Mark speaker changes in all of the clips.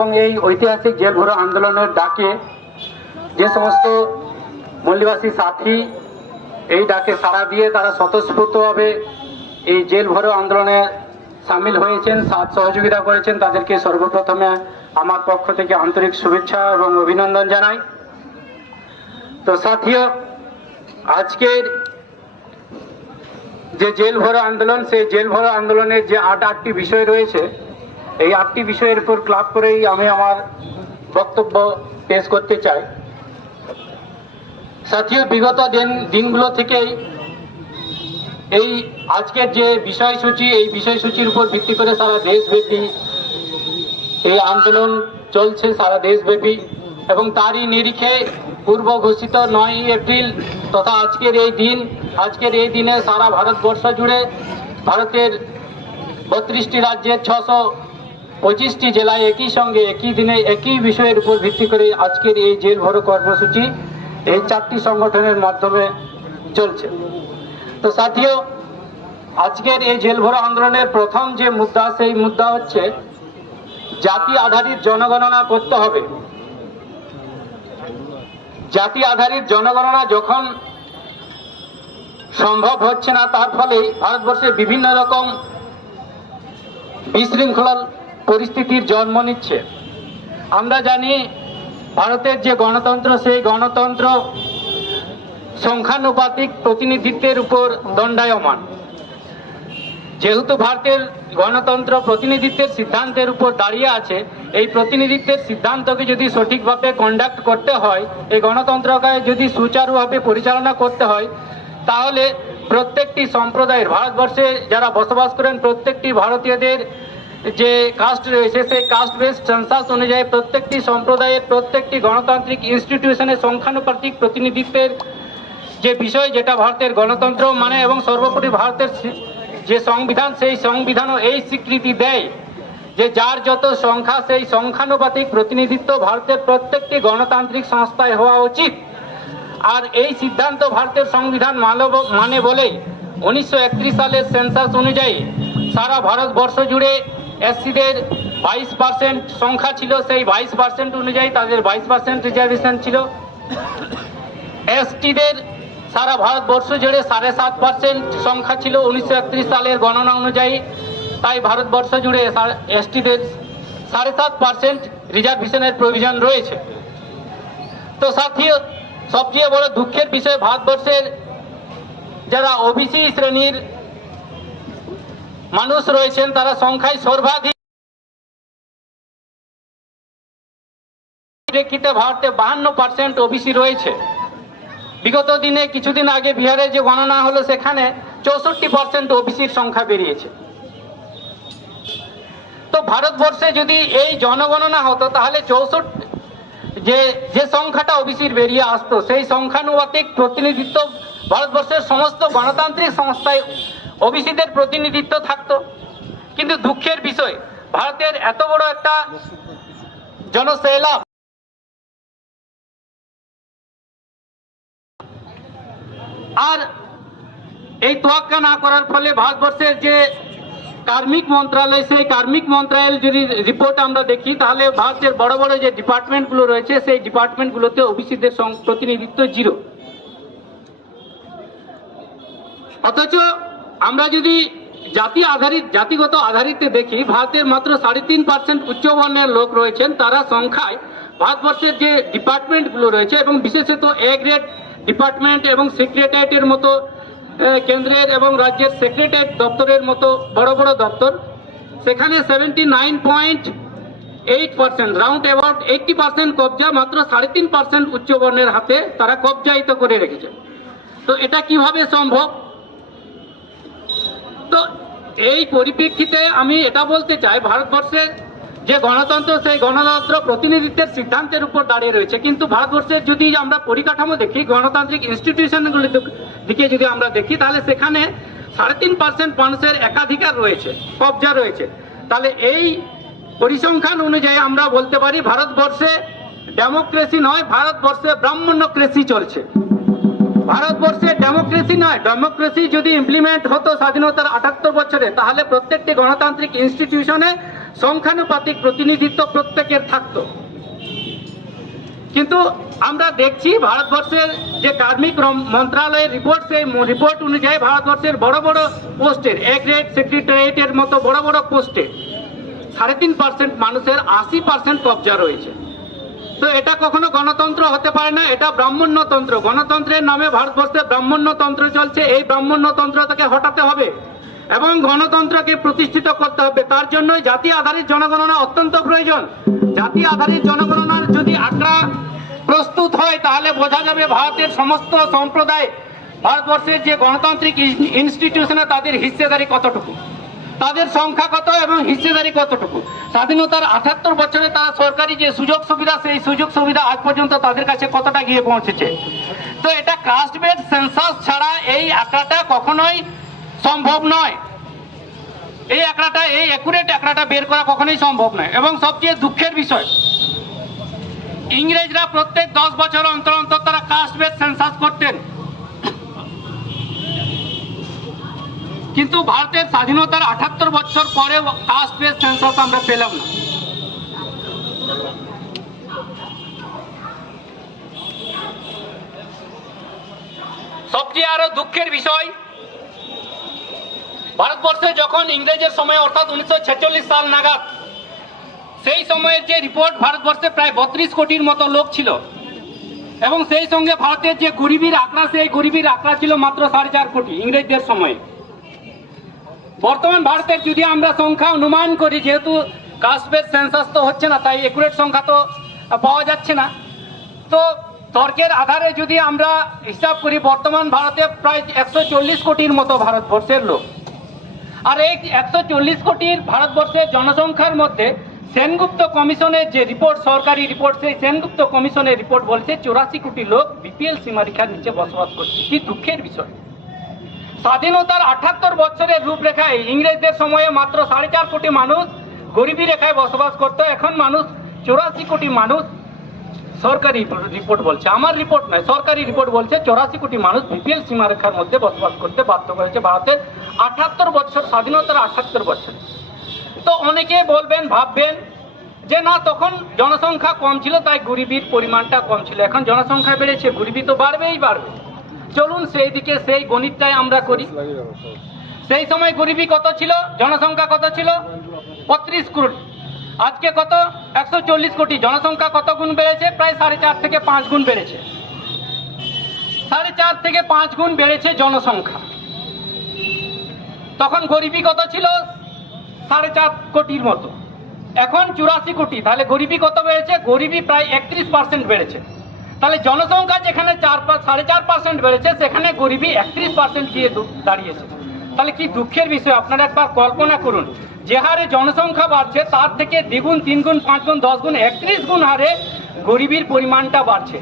Speaker 1: এবং এই ঐতিহাসিক জেল ভরো আন্দোলনের ডাকে যে সমস্ত মল্লিবাসী সাথী এই ডাকে সাড়া দিয়ে তারা স্বতঃস্ফূর্তভাবে এই জেল ভরো আন্দোলনে সামিল হয়েছেন, সাথ সহযোগিতা করেছেন। তাদেরকে সর্বপ্রথমে আমার পক্ষ থেকে আন্তরিক শুভেচ্ছা এবং অভিনন্দন জানাই। তো সাথীয় আজকের যে জেল ভরো আন্দোলন, সেই জেল ভরো আন্দোলনের যে আট আটটি বিষয় রয়েছে এই আটটি বিষয়ের উপর ক্লাব করেই আমি আমার বক্তব্য পেশ করতে চাই। সাথীয় বিগত দিন, দিনগুলো থেকেই এই আজকের যে বিষয়সূচি, এই বিষয়সূচির উপর ভিত্তি করে সারা দেশব্যাপী এই আন্দোলন চলছে সারা দেশব্যাপী এবং তারই নিরিখে পূর্ব ঘোষিত নয় এপ্রিল তথা আজকের এই দিন, আজকের এই দিনে সারা ভারতবর্ষ জুড়ে ভারতের বত্রিশটি রাজ্যের ছশো পঁচিশটি জেলায় একই সঙ্গে একই দিনে একই বিষয়ের উপর ভিত্তি করে আজকের এই জেল ভরো কর্মসূচি এই চারটি সংগঠনের মাধ্যমে চলছে। তো সাথীয় আজকের এই জেল ভরো আন্দোলনের প্রথম যে মুদ্রা, সেই মুদ্রা হচ্ছে জাতি আধারিত জনগণনা করতে হবে। জাতি আধারিত জনগণনা যখন সম্ভব হচ্ছে না, তার ফলে ভারতবর্ষে বিভিন্ন রকম বিশৃঙ্খলার পরিস্থিতির জন্ম নিচ্ছে। আমরা জানি ভারতের যে গণতন্ত্র, সেই গণতন্ত্র সংখ্যানুপাতিক প্রতিনিধিত্বের উপর দণ্ডায়মান। যেহেতু ভারতের গণতন্ত্র প্রতিনিধিত্বের সিদ্ধান্তের উপর দাঁড়িয়ে আছে, এই প্রতিনিধিত্বের সিদ্ধান্তকে যদি সঠিকভাবে কন্ডাক্ট করতে হয়, এই গণতন্ত্রকে যদি সুচারুভাবে পরিচালনা করতে হয়, তাহলে প্রত্যেকটি সম্প্রদায়ের, ভারতবর্ষে যারা বসবাস করেন, প্রত্যেকটি ভারতীয়দের যে কাস্ট রয়েছে, সেই কাস্ট বেসড সেন্সাস অনুযায়ী প্রত্যেকটি সম্প্রদায়ের প্রত্যেকটি গণতান্ত্রিক ইনস্টিটিউশনের সংখ্যানুপাতিক প্রতিনিধিত্বের যে বিষয়, যেটা ভারতের গণতন্ত্র মানে এবং সর্বোপরি ভারতের যে সংবিধান, সেই সংবিধানও এই স্বীকৃতি দেয় যে যার যত সংখ্যা, সেই সংখ্যানুপাতিক প্রতিনিধিত্ব ভারতের প্রত্যেকটি গণতান্ত্রিক সংস্থায় হওয়া উচিত। আর এই সিদ্ধান্ত ভারতের সংবিধান মানব মানে বলেই উনিশশো একত্রিশ সালের সেন্সাস অনুযায়ী সারা ভারতবর্ষ জুড়ে এসসিদের বাইশ পার্সেন্ট সংখ্যা ছিল, সেই বাইশ পার্সেন্ট অনুযায়ী তাদের বাইশ পার্সেন্ট রিজার্ভেশন ছিল। এসটিদের সারা ভারতবর্ষ জুড়ে সাড়ে সাত পার্সেন্ট সংখ্যা ছিল উনিশশো একত্রিশ সালের গণনা অনুযায়ী। তাই ভারতবর্ষ জুড়ে এসটিদের সাড়ে সাত পার্সেন্ট রিজার্ভেশনের প্রভিশন রয়েছে। তো সাথী, সবচেয়ে বড় দুঃখের বিষয় ভারতবর্ষের যারা ওবিসি শ্রেণির মানুষ রয়েছেন, তারা সংখ্যায় সর্বাধিক। ভারতে বাহান্ন পার্সেন্ট ওবিসি রয়েছে। বিগত দিনে, কিছুদিন আগে যে গণনা হলো, সেখানে চৌষট্টি পার্সেন্ট ওবিসির সংখ্যা বেরিয়েছে। তো ভারতবর্ষে যদি এই জনগণনা হতো, তাহলে চৌষট্টি যে যে সংখ্যাটা ওবিসির বেরিয়ে আসতো, সেই সংখ্যানুপাতিক প্রতিনিধিত্ব ভারতবর্ষের সমস্ত গণতান্ত্রিক সংস্থায় ওবিসিদের প্রতিনিধিত্ব থাকতো। কিন্তু দুঃখের বিষয়, ভারতের এত বড় একটা জনসেলাব আর এই তোয়াক্কা না করার ফলে ভারতবর্ষের যে কার্মিক মন্ত্রালয়, সেই কার্মিক মন্ত্রণালয়ের যদি রিপোর্ট আমরা দেখি, তাহলে ভারতের বড় বড় যে ডিপার্টমেন্টগুলো রয়েছে, সেই ডিপার্টমেন্টগুলোতে ওবিসিদের প্রতিনিধিত্ব জিরো অথচ আমরা যদি জাতি আধারিত, জাতিগত আধারিতে দেখি, ভারতের মাত্র সাড়ে তিন পার্সেন্ট উচ্চবর্ণের লোক রয়েছেন। তারা সংখ্যায় ভারতবর্ষের যে ডিপার্টমেন্টগুলো রয়েছে এবং বিশেষত এ গ্রেড ডিপার্টমেন্ট এবং সেক্রেটারিয়েটের মতো কেন্দ্রের এবং রাজ্যের সেক্রেটারিয়েট দপ্তরের মতো বড় বড় দপ্তর, সেখানে seventy nine point eight percent round about eighty percent কবজা মাত্র সাড়ে তিন পার্সেন্ট উচ্চবর্ণের হাতে তারা কবজায়িত করে রেখেছে তো এটা কীভাবে সম্ভব? তো এই পরিপ্রেক্ষিতে আমি এটা বলতে চাই ভারতবর্ষের যে গণতন্ত্র, সেই গণতন্ত্র প্রতিনিধিত্বের সিদ্ধান্তের উপর দাঁড়িয়ে রয়েছে। কিন্তু ভারতবর্ষের যদি আমরা পরিকাঠামো দেখি, গণতান্ত্রিক ইনস্টিটিউশনগুলি দিকে যদি আমরা দেখি, তাহলে সেখানে সাড়ে তিন পার্সেন্ট মানুষের একাধিকার রয়েছে, কবজা রয়েছে। তাহলে এই পরিসংখ্যান অনুযায়ী আমরা বলতে পারি, ভারতবর্ষে ডেমোক্রেসি নয়, ভারতবর্ষে ব্রাহ্মণ্যক্রেসি চলছে। ভারতবর্ষে ডেমোক্রেসি নয়। ডেমোক্রেসি যদি ইমপ্লিমেন্ট হতো স্বাধীনতার আটাত্তর বছরে, তাহলে প্রত্যেকটি গণতান্ত্রিক ইনস্টিটিউশনে সংখ্যানুপাতিক প্রতিনিধিত্ব প্রত্যেকের থাকতো। কিন্তু আমরা দেখছি ভারতবর্ষের যে কার্মিক রম- মন্ত্রণালয়ের রিপোর্ট সেই রিপোর্ট অনুযায়ী ভারতবর্ষের বড় বড় পোস্টের এ গ্রেড সেক্রেটারিয়েটের মতো বড় বড় পোস্টে সাড়ে তিন পার্সেন্ট মানুষের আশি পার্সেন্ট কবজা রয়েছে। তো এটা কখনো গণতন্ত্র হতে পারে না, এটা ব্রাহ্মণ্যতন্ত্র। গণতন্ত্রের নামে ভারতবর্ষে ব্রাহ্মণ্যতন্ত্র চলছে, এই ব্রাহ্মণ্যতন্ত্রটাকে হটাতে হবে এবং গণতন্ত্রকে প্রতিষ্ঠিত করতে হবে। তার জন্য জাতি আধারিত জনগণনা অত্যন্ত প্রয়োজন। জাতি আধারিত জনগণনার যদি আঁকড়া প্রস্তুত হয়, তাহলে বোঝা যাবে ভারতের সমস্ত সম্প্রদায় ভারতবর্ষের যে গণতান্ত্রিক ইনস্টিটিউশনে, তাদের হিস্সেদারি কতটুকু। তাদের সংখ্যা কত এবং হিস্সেদারি কতটুকু? স্বাধীনতার আঠাত্তর বছরে তারা সরকারি যে সুযোগ সুবিধা, সেই সুযোগ সুবিধা আজ পর্যন্ত তাদের কাছে কতটা গিয়ে পৌঁছেছে? তো এটা কাস্ট বেড সেন্সাস ছাড়া এই আঁকড়াটা কখনোই সম্ভব নয়। এই আঁকড়াটা, এই অ্যাকুরেট আঁকড়াটা বের করা কখনোই সম্ভব নয়। এবং সবচেয়ে দুঃখের বিষয়, ইংরেজরা প্রত্যেক দশ বছর অন্তর অন্তর তারা কাস্ট বেড সেন্সাস করতেন। কিন্তু ভারতের স্বাধীনতার আঠাত্তর বছর পরে কাস্ট বেস সেন্সাস আমরা পেলাম না। সবচেয়ে আরও দুঃখের বিষয়, ভারতবর্ষে যখন ইংরেজের সময় অর্থাৎ উনিশশো ছেচল্লিশ সাল নাগাদ, সেই সময়ের যে রিপোর্ট ভারতবর্ষে প্রায় বত্রিশ কোটির মতো লোক ছিল এবং সেই সঙ্গে ভারতের যে গরিবীর আঁকড়া সেই গরিবীর আঁকড়া ছিল মাত্র সাড়ে চার কোটি ইংরেজদের সময়ে। বর্তমান ভারতের যদি আমরা সংখ্যা অনুমান করি, যেহেতু কাস্টবের সেন্সাস তো হচ্ছে না, তাই একুরেট সংখ্যা তো পাওয়া যাচ্ছে না। তো তর্কের আধারে যদি আমরা হিসাব করি, বর্তমান ভারতে প্রায় একশো চল্লিশ কোটির মতো ভারতবর্ষের লোক। আর এই একশো চল্লিশ কোটির ভারতবর্ষের জনসংখ্যার মধ্যে সেনগুপ্ত কমিশনের যে রিপোর্ট, সরকারি রিপোর্ট, সেই সেনগুপ্ত কমিশনের রিপোর্ট বলছে, চৌরাশি কোটি লোক বিপিএল সীমারেখার নিচে বসবাস করছে। কি দুঃখের বিষয়। স্বাধীনতার আঠাত্তর বছরের রূপরেখায় ইংরেজদের সময়ে মাত্র সাড়ে চার কোটি মানুষ গরিবী রেখায় বসবাস করতো। এখন মানুষ চৌরাশি কোটি মানুষ সরকারি রিপোর্ট বলছে। আমার রিপোর্ট নয়, সরকারি রিপোর্ট বলছে চৌরাশি কোটি মানুষ বিপিএল সীমারেখার মধ্যে বসবাস করতে বাধ্য করেছে ভারতের আঠাত্তর বছর, স্বাধীনতার আঠাত্তর বছর। তো অনেকে বলবেন, ভাববেন যে না, তখন জনসংখ্যা কম ছিল, তাই গরিবীর পরিমাণটা কম ছিল। এখন জনসংখ্যা বেড়েছে, গরিবী তো বাড়বেই বাড়বে। চলুন সেই দিকে, সেই গণিতটাই আমরা করি। সেই সময় গরিবী কত ছিল? জনসংখ্যা কত ছিল? বত্রিশ কোটি আজকে কত? একশো চল্লিশ কোটি। জনসংখ্যা কত গুণ বেড়েছে? প্রায় সাড়ে চার থেকে পাঁচ গুণ বেড়েছে। সাড়ে চার থেকে পাঁচ গুণ বেড়েছে জনসংখ্যা। তখন গরিবী কত ছিল? সাড়ে চার কোটির মতো। এখন চুরাশি কোটি। তাহলে গরিবী কত বেড়েছে? গরিবী প্রায় একত্রিশ পার্সেন্ট বেড়েছে। তাহলে জনসংখ্যা যেখানে চার সাড়ে চার পার্সেন্ট বেড়েছে, সেখানে গরিবী একত্রিশ পার্সেন্ট গিয়ে দাঁড়িয়েছে। তাহলে কি দুঃখের বিষয়? আপনারা একবার কল্পনা করুন, যে হারে জনসংখ্যা বাড়ছে, তার থেকে দ্বিগুণ তিন গুণ পাঁচ গুণ দশ গুণ একত্রিশ গুণ হারে গরিবীর পরিমাণটা বাড়ছে।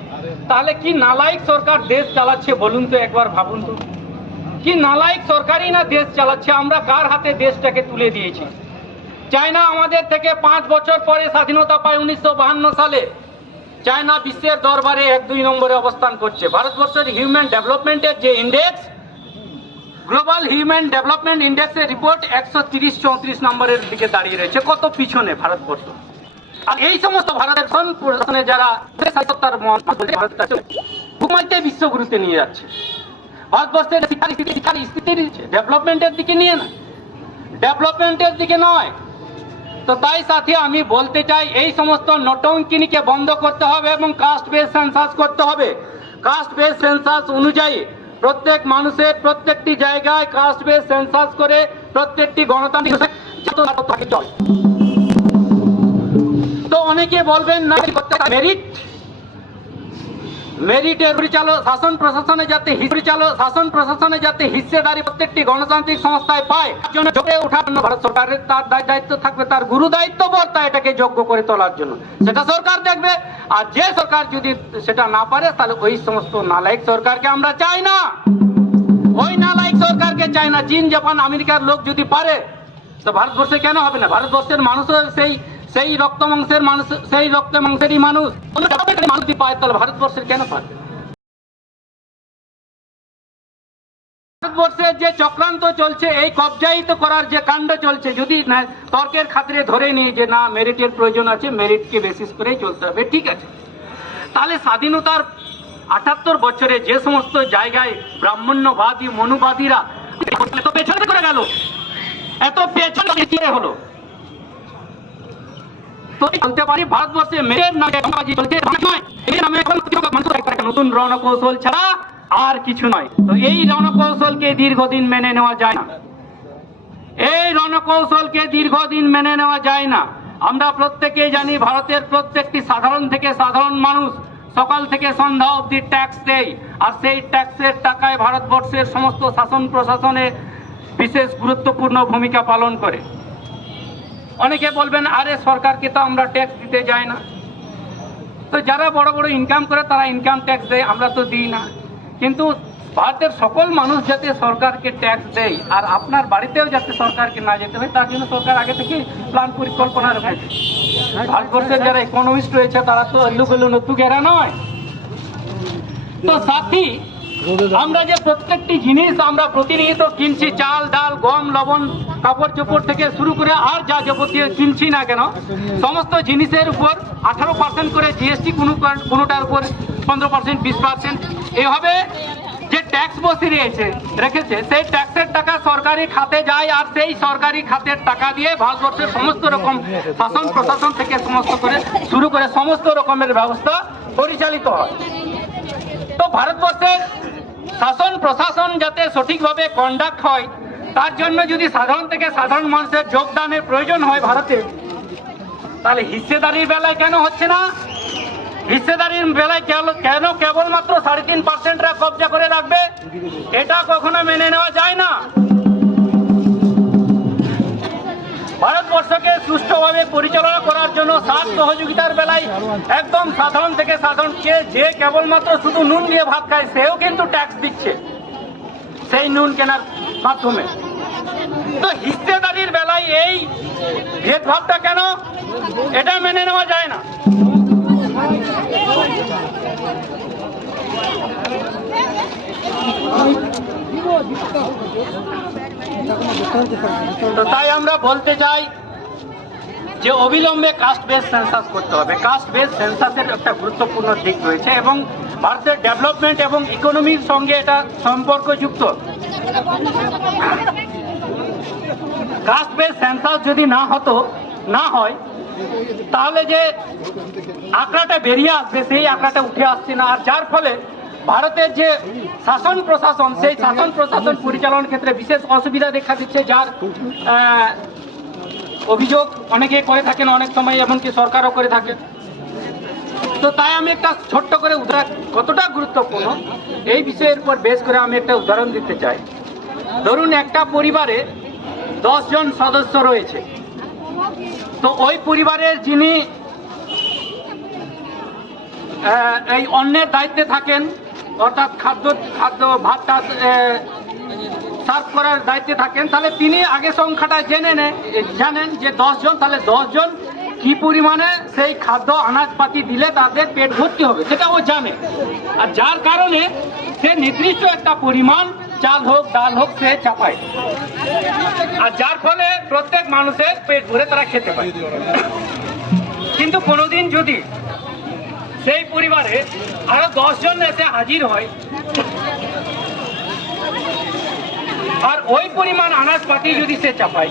Speaker 1: তাহলে কি নালায়ক সরকার দেশ চালাচ্ছে? বলুন তো একবার, ভাবুন তো। কি নালায়ক সরকারই না দেশ চালাচ্ছে? আমরা কার হাতে দেশটাকে তুলে দিয়েছি? চায়না আমাদের থেকে পাঁচ বছর পরে স্বাধীনতা পায় উনিশশো সালে। চায়না বিশ্বের দরবারে এক দুই নম্বরে অবস্থান করছে। ভারতবর্ষের হিউম্যান ডেভেলপমেন্টের যে ইন্ডেক্স গ্লোবাল হিউম্যান ডেভেলপমেন্ট ইন্ডেক্সের রিপোর্ট একশো তিরিশ চৌত্রিশ নম্বরের দিকে দাঁড়িয়ে রয়েছে, কত পিছনে ভারতবর্ষ? আর এই সমস্ত ভারতের সন প্রশাসনে যারা ঘুমাইতে বিশ্বগুরুতে নিয়ে যাচ্ছে। ভারতবর্ষের শিক্ষার স্থিতির ডেভেলপমেন্টের দিকে নিয়ে না। ডেভেলপমেন্টের দিকে নয় তো তাই সাথে, আমি বলতে চাই, এই সমস্ত নটঙ্কিনীকে বন্ধ করতে হবে এবং কাস্ট বেস সেন্সাস করতে হবে। কাস্ট বেস সেন্সাস অনুযায়ী প্রত্যেক মানুষের প্রত্যেকটি জায়গায় কাস্ট বেস সেন্সাস করে প্রত্যেকটি গণতান্ত্রিক তো অনেকে বলবেন, না মেরিট মেরিটের পরিচালক, শাসন প্রশাসনে যাতে পরিচালক, শাসন প্রশাসনে যাতে হিস্সেদারি প্রত্যেকটি গণতান্ত্রিক সংস্থায় পায় জন্য যোগ্য ওঠার জন্য ভারত সরকারের তার দায়- দায়িত্ব থাকবে, তার গুরু দায়িত্ব বর্তা এটাকে যোগ্য করে তোলার জন্য। সেটা সরকার দেখবে, আর যে সরকার যদি সেটা না পারে, তাহলে ওই সমস্ত নালায়ক সরকারকে আমরা চাই না। ওই নালায়ক সরকারকে চাই না। চীন, জাপান, আমেরিকার লোক যদি পারে, তো ভারতবর্ষে কেন হবে না? ভারতবর্ষের মানুষও সেই সেই রক্ত মাংসের মানুষ সেই রক্ত মাংসেরই মানুষ। মানুষ পায়? তাহলে ভারতবর্ষের কেন পায়? ভারতবর্ষের যে চক্রান্ত চলছে, এই কবজায়িত করার যে কাণ্ড চলছে, যদি তর্কের খাতিরে ধরে নিই যে না মেরিটের প্রয়োজন আছে মেরিটকে বেসিস করেই চলতে হবে, ঠিক আছে। তাহলে স্বাধীনতার আটাত্তর বছরে যে সমস্ত জায়গায় ব্রাহ্মণ্যবাদী, মনুবাদীরা এত পেছনে করে গেল। এত পেছনে হলো। রণকৌশল ছাড়া আর কিছু নয়। তো এই দীর্ঘদিন মেনে নেওয়া যায় না। এই দীর্ঘদিন মেনে নেওয়া যায় না। আমরা প্রত্যেকেই জানি, ভারতের প্রত্যেকটি সাধারণ থেকে সাধারণ মানুষ সকাল থেকে সন্ধ্যা অবধি ট্যাক্স দেয়। আর সেই ট্যাক্সের টাকায় ভারতবর্ষের সমস্ত শাসন প্রশাসনে বিশেষ গুরুত্বপূর্ণ ভূমিকা পালন করে। অনেকে বলবেন, আরে, সরকারকে তো আমরা ট্যাক্স দিতে যাই না। তো যারা বড় বড় ইনকাম করে, তারা ইনকাম ট্যাক্স দেয়, আমরা তো দিই না। কিন্তু ভারতের সকল মানুষ যাতে সরকারকে ট্যাক্স দেয়, আর আপনার বাড়িতেও যাতে সরকারকে না যেতে হয়, তার জন্য সরকার আগে থেকে প্ল্যান পরিকল্পনা রেখেছে। ভারতবর্ষের যারা ইকোনমিস্ট রয়েছে, তারা তো আল্লু গেলু নতু গেরা নয়। তো সাথী আমরা যে প্রত্যেকটি জিনিস আমরা প্রতিনিয়ত কিনছি, চাল, ডাল, গম, লবণ, কাপড় চোপড় থেকে শুরু করে আর যা যাবতীয় কিনছি না কেন, সমস্ত জিনিসের উপর আঠারো পার্সেন্ট করে জিএসটি কোনো কোনোটার উপর পনেরো পার্সেন্ট বিশ পার্সেন্ট এভাবে যে ট্যাক্স বসে রয়েছে, রেখেছে, সেই ট্যাক্সের টাকা সরকারি খাতে যায় আর সেই সরকারি খাতের টাকা দিয়ে ভারতবর্ষের সমস্ত রকম শাসন, প্রশাসন থেকে সমস্ত করে শুরু করে সমস্ত রকমের ব্যবস্থা পরিচালিত হয়। তো ভারতবর্ষের শাসন, প্রশাসন যাতে সঠিকভাবে কন্ডাক্ট হয়, তার জন্য যদি সাধারণ থেকে সাধারণ মানুষের যোগদানের প্রয়োজন হয় ভারতে, তাহলে হিস্সেদারির বেলায় কেন হচ্ছে না? হিস্সেদারির বেলায় কেন কেবলমাত্র সাড়ে তিন পার্সেন্টরা কবজা করে রাখবে? এটা কখনো মেনে নেওয়া যায় না। ভারতবর্ষকে সুষ্ঠুভাবে পরিচালনা করার জন্য সাত সহযোগিতার বেলায় একদম সাধারণ থেকে সাধারণ যে কেবলমাত্র শুধু নুন দিয়ে ভাত খায়, সেও কিন্তু ট্যাক্স দিচ্ছে। সেই নুন কেনার মাধ্যমে। তো হিস্তেদারির বেলায় এই ভেদভাবটা কেন এটা মেনে নেওয়া যায় না। তো তাই আমরা বলতে চাই যে অবিলম্বে কাস্ট বেস সেন্সাস করতে হবে। কাস্ট বেস সেন্সাসের একটা গুরুত্বপূর্ণ দিক রয়েছে এবং ভারতের ডেভেলপমেন্ট এবং ইকোনমির সঙ্গে এটা সম্পর্কযুক্ত। কাস্ট বেস সেন্সাস যদি না হতো, না হয়, তাহলে যে আঁকড়াটা বেরিয়ে আসবে, সেই আঁকড়াটা উঠে আসছে না। আর যার ফলে ভারতের যে শাসন প্রশাসন, সেই শাসন প্রশাসন পরিচালনার ক্ষেত্রে বিশেষ অসুবিধা দেখা দিচ্ছে, যার অভিযোগ অনেকে করে থাকেন, অনেক সময় এমনকি সরকারও করে থাকে। তো তাই আমি একটা ছোট্ট করে উদাহরণ, কতটা গুরুত্বপূর্ণ, এই বিষয়ের উপর বেশ করে আমি একটা উদাহরণ দিতে চাই। ধরুন একটা পরিবারে জন সদস্য রয়েছে। তো ওই পরিবারের যিনি এই অন্যের দায়িত্বে থাকেন অর্থাৎ খাদ্য খাদ্য ভাত টাত সার্ভ করার দায়িত্বে থাকেন। তাহলে তিনি আগে সংখ্যাটা জেনে নেন জানেন যে জন তাহলে জন কি পরিমাণে সেই খাদ্য আনাজপাতি দিলে তাদের পেট ভর্তি হবে, সেটা ও জানে। আর যার কারণে সে নির্দিষ্ট একটা পরিমাণ চাল হোক, ডাল হোক সে চাপায়। আর যার ফলে প্রত্যেক মানুষের পেট ভরে তারা খেতে পায়। কিন্তু কোনোদিন যদি সেই পরিবারে আরও দশজন এসে হাজির হয়। আর ওই পরিমাণ আনাজপাতি যদি সে চাপায়